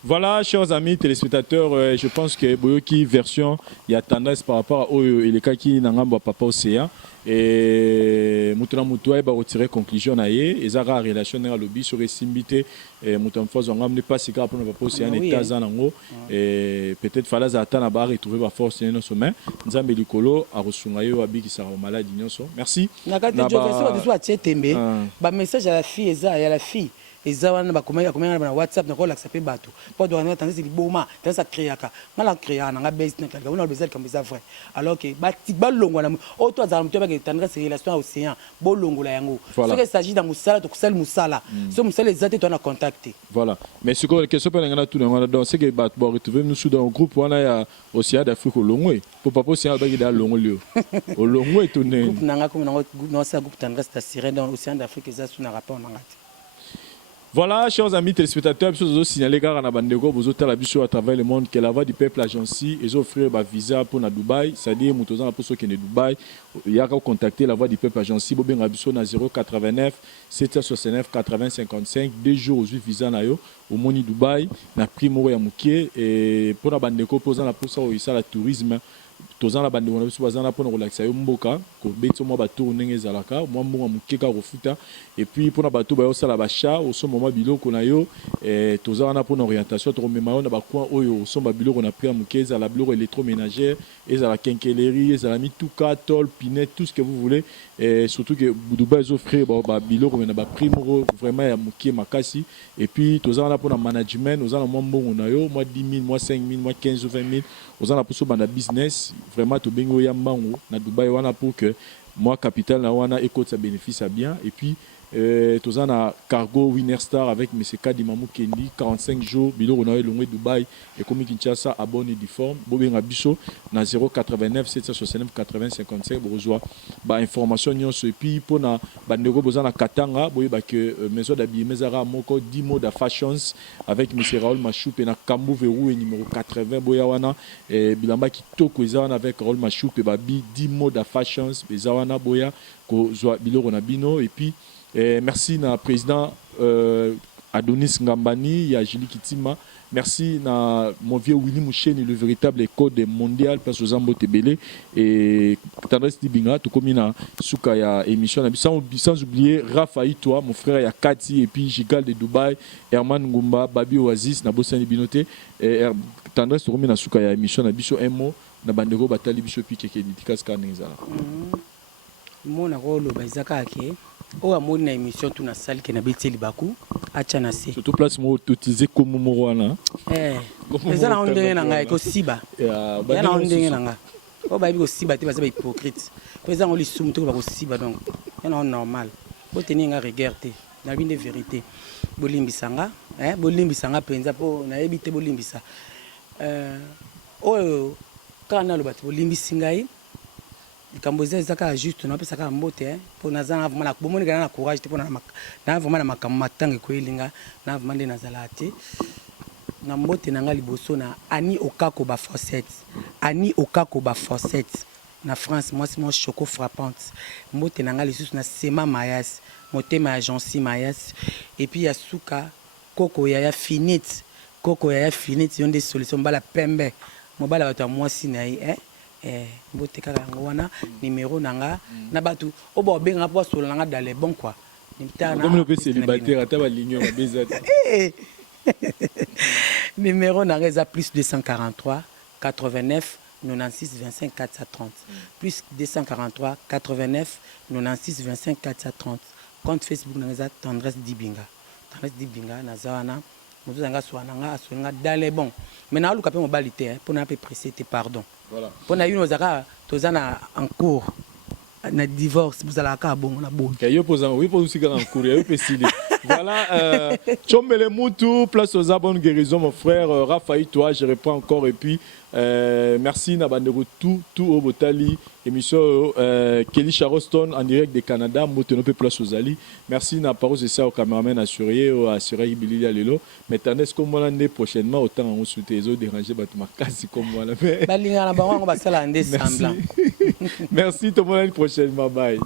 voilà chers amis téléspectateurs je pense que boyoki version il y a tendance par rapport au les cas qui nanga papa océan et mutuna mutu ba retirer conclusion na ye ezara relation na lobby sur esimbité mutam fois on ne pas si grave pour papa océan état zanango et peut-être fallait attendre ba retrouver ba force dans sommet nzambe likolo a resunga yo abiki au maladie nyonso merci na kati jo version de soit tembe ba message à la fille eza ya la fille eza wana ba komaya na WhatsApp na ko la sape bato pas de wana tandis liboma tandis créaka mala créa na base na kaka on besoin comme ça vrai alors que ba longo na o to azala muto ba ke tandis relation à océan bo longo la yango ce que s'agit dans musala to kusala musala so musala ezate to na contacter voilà mais ce que question pas ngana tout na donc c'est que ba bo retrouver nous sous dans un groupe wana ya océan d'Afrique longwe pour papa océan ba ki da longo lio o longwe to ne groupe nanga comme na sa groupe tandis ta sirène dans océan d'Afrique eza sous na rapport na ngati. Voilà, chers amis téléspectateurs, je vous signale car na bandeko vous autres la biso à travers le monde que la voix du peuple agence et offrir ba visa pour na Dubaï, c'est-à-dire mutozana pour ceux qui ne Dubaï, il y a qu'à contacter la voix du peuple agence bobenga biso na 089 769 80 55 2 jours aux visa na yo au moni Dubaï na primo ya mukie et pour na bandeko posana pour ça au la tourisme tozana la bande on a bazana pour relaxer yo mboka ko beto mo ba tour ndenge zalaka mo mbonga mukeka kofuta et puis pour na bato ba yo sala ba cha au so moment biloko na yo tozana pour orientation to mema na ba coin oyo so ba biloko na prix mukeza la biloko électroménager et za la quincaillerie et za la mituka tol pinet tout ce que vous voulez et surtout que Dubaï offre ba biloko na ba prix vraiment ya mukie makasi et puis tozana pour na management ozana mo mbongo na yo moi 10 000 moi 5 000 moi 15 ou 20 000 ozana pour so banda business vraiment to bengo ya mbango na Dubaï wana pour que moi capital na wana écoute ça bénéfice à bien et puis tous na cargo Winner Star avec monsieur Kadimamou Kendi 45 jours biloko na elongwe Dubaï et comme Kinshasa abonné du forme bobenga biso na 089 769 80 55 besoin ba information nyonso et puis pour na bandeko bozana Katanga boye ba que maison d'habillement mezara moko 10 mots de fashions avec monsieur Raoul Machoupe na Kambu Verou et numéro 80 boya wana bilamba kitoko ezana avec Raoul Machoupe ba 10 mots de fashions bezawana boya ko zwa biloko na bino et puis merci na président Adonis Ngambani ya Julie Kitima merci na mon vieux Willy Moucheni le véritable code mondial parce aux Zambo Tebele et Tandres Dibinga tout comme na suka ya émission sans oublier Raphaël toi mon frère ya Kati et puis Gigal de Dubaï Herman Ngumba Babi Oasis na Bosani Binoté et Tandres tout comme na suka ya émission na biso un mot na bandego batali biso pique ke dédicace kanezala mona ko lo bazaka ke o amoni na émission tu na salle ke na beteli baku acha na se surtout place mo utilisé comme mo wana eza na ndenge na ngai ko siba ya na ndenge na ngai o ba bi ko siba te ba hypocrite pesa ngoli sumu to ba ko siba donc ya na normal boteni nga rigueur te na binde vérité bolimbisa nga bolimbisa nga mpenza mpo nayebi te bolimbisa oyo kaka naloba te bolimbisi ngai likambo eza kaka juste napesa kaka mbote mpo naza na vraiment bomoni kana na courage te mpo na vraiment na makambo matanga ekoyelinga na vraiment nde nazala te na mbote na nga liboso na Annie Okako ba Fossette Annie Okako ba Fossette na France moi c'est mon choco frappante mbote na nga lisusu na Sema Mayas motema ya Jansi Mayas et puis ya Suka Koko ya Finite yonde solution bala pembe mobala bato ya mwasi na ye mbote kaka yango wana numéro nanga na batu obo benga po solo nanga dans les bons quoi comme le célibataire ata ba ligne ba bezata numéro nanga eza plus 243 89 96 25 430 plus 243 89 96 25 430 compte Facebook nanga eza Tendresse Dibinga naza wana moto zanga swananga aswenga dans les bons mais na luka pe mobali te pour na pe pressé te pardon voilà pour na yuno zaka tozana en cours na divorce vous allez ka bon na bon kayo poza oui pour aussi en cours yo pe sili voilà Chombele Moutou place aux bonne guérison mon frère Raphaël toi je reprends encore et puis merci na bandeko tout au botali émission Kelly Charleston en direct de Canada moto no pe place aux ali merci na parole c'est ça au cameraman assuré Ibililia lelo maintenant est-ce comme on est prochainement autant on souhaite les autres déranger battu makasi comme moi là mais balinga na bango ba sala ndé semblant merci tout le monde prochainement bye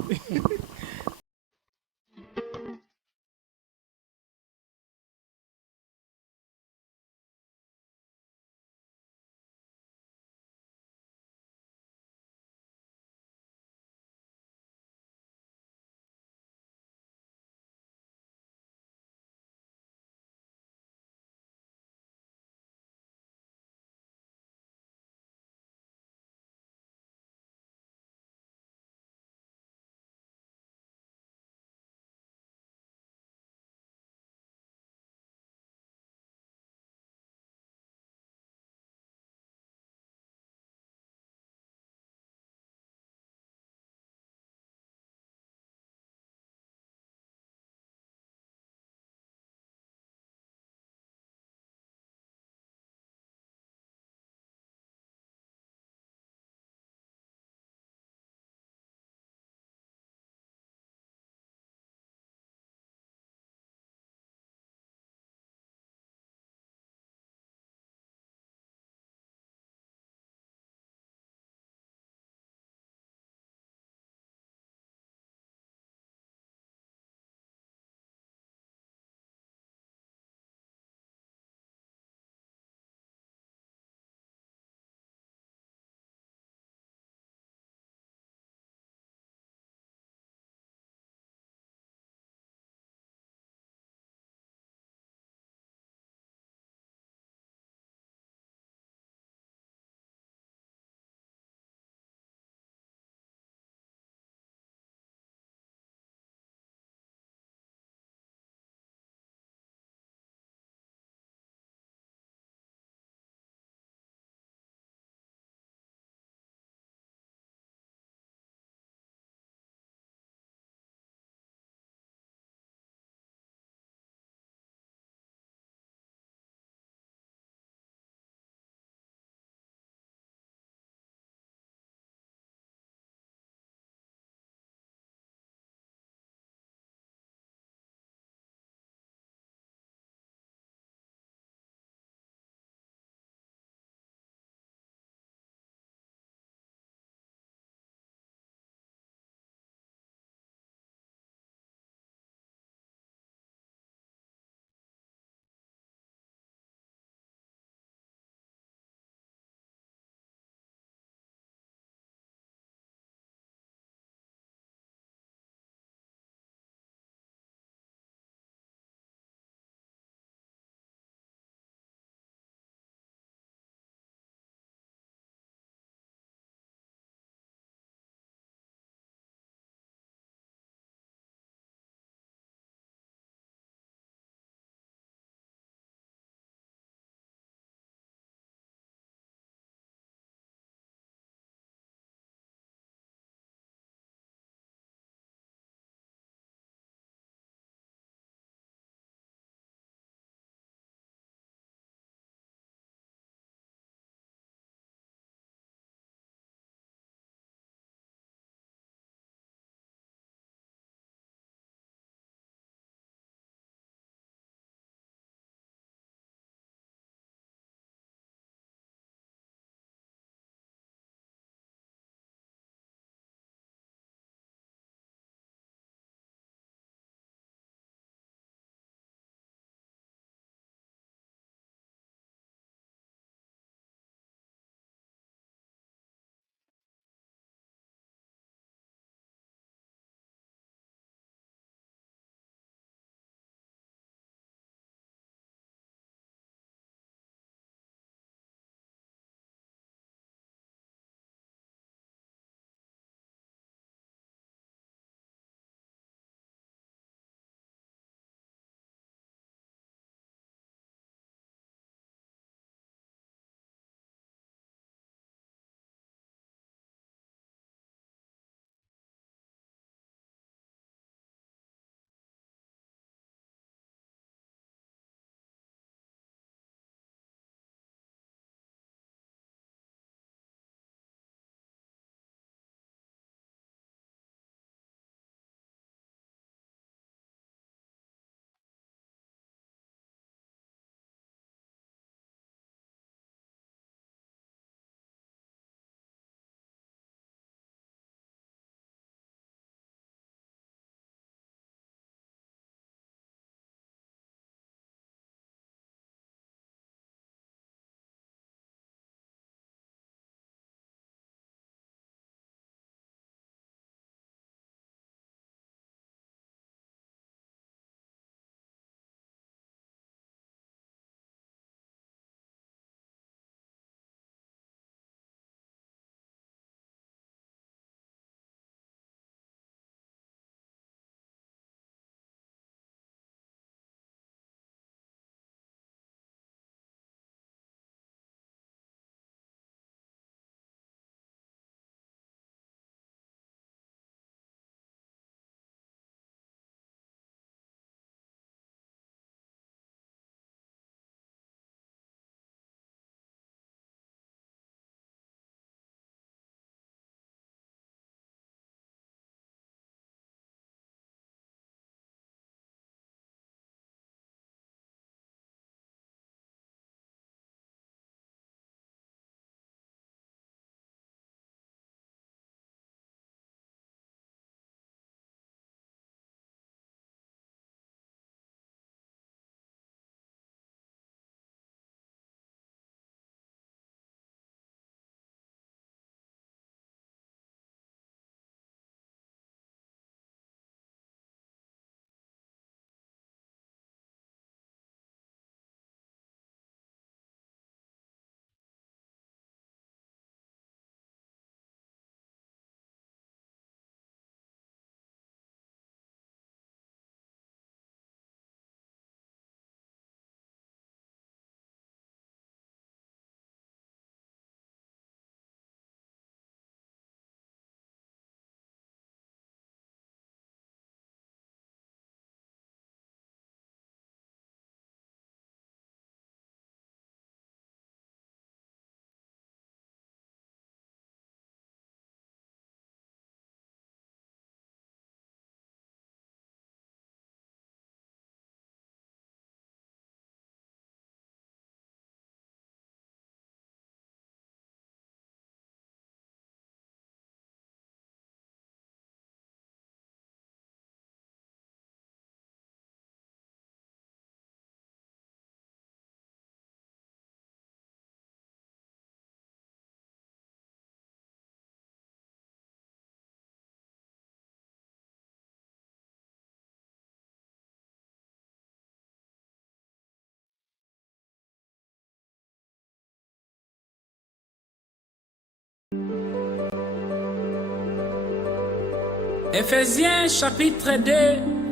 Éphésiens chapitre 2,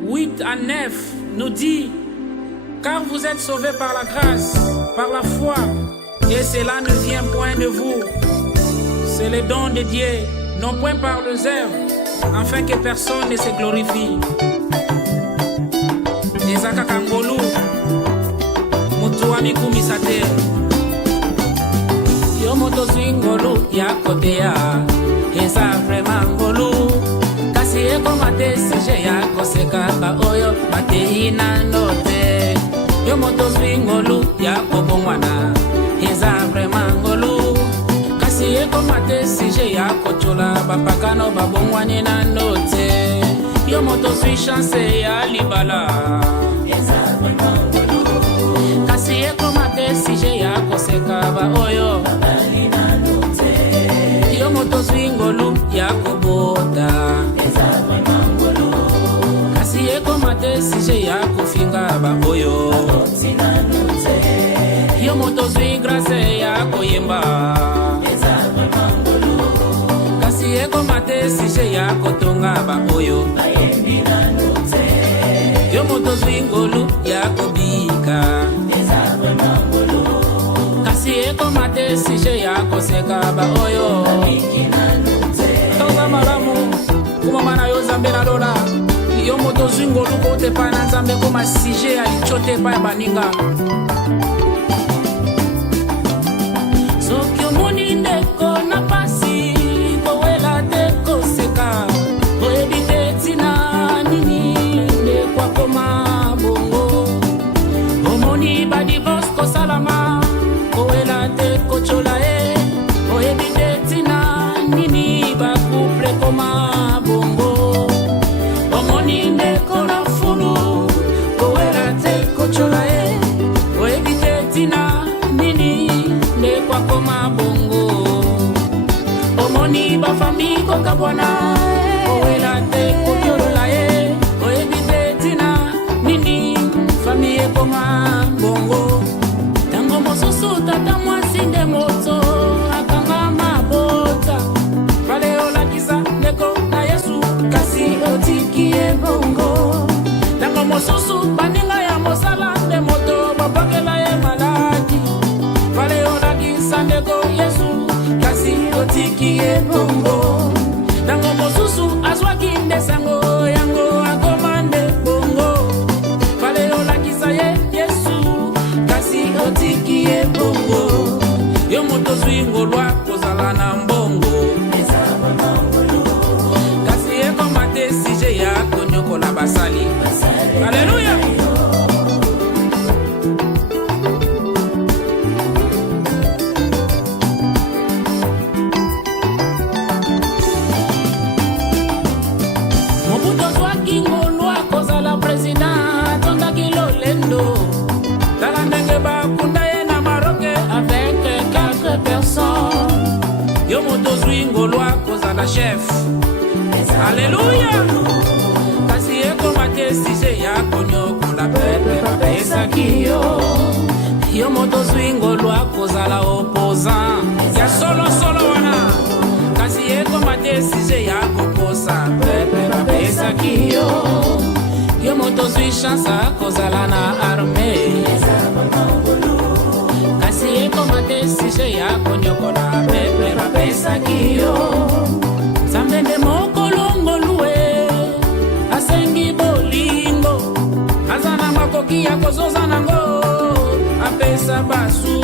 8 à 9 nous dit: car vous êtes sauvés par la grâce, par la foi, et cela ne vient point de vous. C'est le don de Dieu, non point par les œuvres, afin que personne ne se glorifie. Ezaka kangolu, mutu wa mikumisate. Yo moto swingolu ya kotea, eza vraiment ngolu. Kasi eko mate sije ya koseka ba oyo mate ina note. Yo moto swingolu ya kobongwana, eza vraiment ngolu. Kasi eko mate sije ya kochola bapakano babongwani na note. Yo moto swi chance ya libala, eza vraiment ngolu. Kasi eko mate sije ya koseka ba oyo babali na note. Yo moto swi ngolu ya kobota, eza vraiment ngolu. Kasi eko mate sije ya kofinga ba oyo baboti na note. Yo moto swi grâce ya koyemba, eza vraiment ngolu. Kasi eko mate sije ya kotonga ba oyo bayembi na note. Yo moto swi ngolu ya kobika, eza vraiment ngolu. Kasi eko mate sije ya koseka ba oyo babiki na note. Toza malamu kuma mana yo zambe na dola. Yo moto swi ngolu kote pa na zambe kuma sije ya lichote pa ya baninga. Soki omoni ndeko na pasi kowela te koseka, oyebi te tina nini ndeko akoma bongo. Omoni badivorce kosalama kowela te kochola e, oyebi te tina nini bacouple koma bongo. Omoni ndeko na fulu kowela te kochola e, oyebi te tina nini ndeko akoma bongo. Omoni ba famille kokabwana kowela te kokyolola e, oyebi te tina nini famille ekoma bongo. Tango mosusu tata mwasi nde moto akanga mabota, pale olakisa ndeko na Yesu kasi otiki e bongo. Tango mosusu baninga ya mosala nde moto babakela e maladi, pale olakisa ndeko Yesu kasi otiki e bongo. Tango mosusu azwaki nde sango yango akomande bongo, pale olakisa ye Yesu kasi otiki e bongo. Yo moto swingo lwa kozala na mbongo, eza mbongo. Kasi eko mate sije ya konyoko la basali. Haleluya. Mobuto swaki ngolwa kozala president tonda kilolendo. Tala ndenge bakunda ye na Maroke avec 4 personnes. Yo moto swingo lwa kozala chef. Alléluia. Kasi eko mate sije ya konyoko la pepe bapesa kiyo. Yo moto swingo lwa kozala opposant ya solo wana. Kasi eko mate sije ya kokosa pepe bapesa kiyo. Yo moto swi chance kozala na armée, kasi eko mate sije ya konyokola pepe bapesa kiyo. Zambe nde mokolongolue asengi bolingo, azana makoki ya kozoza nango apesa basu